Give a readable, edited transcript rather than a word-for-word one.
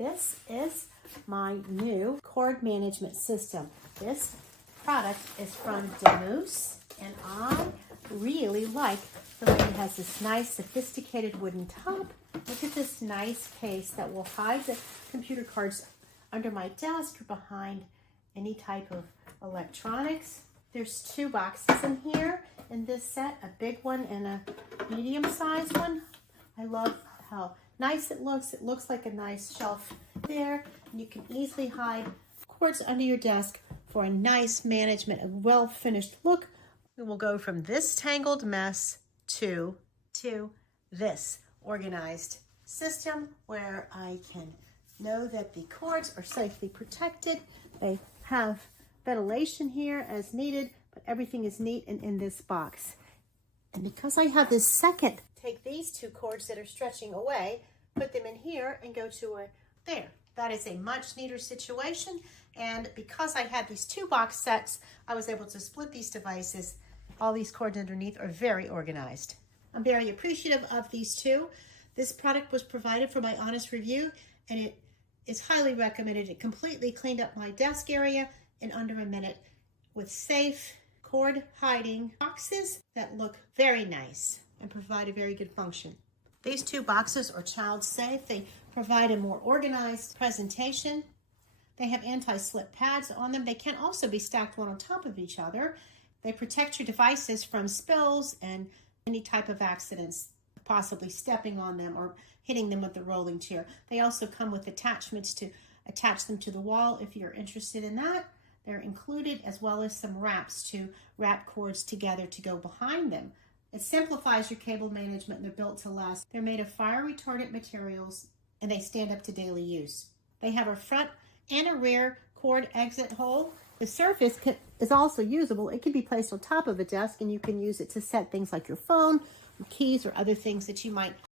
This is my new cord management system. This product is from DMoose, and I really like the way it has this nice sophisticated wooden top. Look at this nice case that will hide the computer cards under my desk or behind any type of electronics. There's 2 boxes in here in this set, a big one and a medium-sized one. I love how nice it looks. It looks like a nice shelf there. And you can easily hide cords under your desk for a nice management, a well-finished look. We will go from this tangled mess to this organized system where I can know that the cords are safely protected. They have ventilation here as needed, but everything is neat and in this box. And because I have this second, take these 2 cords that are stretching away, put them in here and go to there. That is a much neater situation. And because I had these 2 box sets, I was able to split these devices. All these cords underneath are very organized. I'm very appreciative of these 2. This product was provided for my honest review, and it is highly recommended. It completely cleaned up my desk area in under a minute with safe cord hiding boxes that look very nice and provide a very good function. These 2 boxes are child safe. They provide a more organized presentation. They have anti-slip pads on them. They can also be stacked one on top of each other. They protect your devices from spills and any type of accidents, possibly stepping on them or hitting them with the rolling chair. They also come with attachments to attach them to the wall if you're interested in that. They're included, as well as some wraps to wrap cords together to go behind them. It simplifies your cable management, and they're built to last. They're made of fire retardant materials, and they stand up to daily use. They have a front and a rear cord exit hole. The surface is also usable. It can be placed on top of a desk, and you can use it to set things like your phone, keys, or other things that you might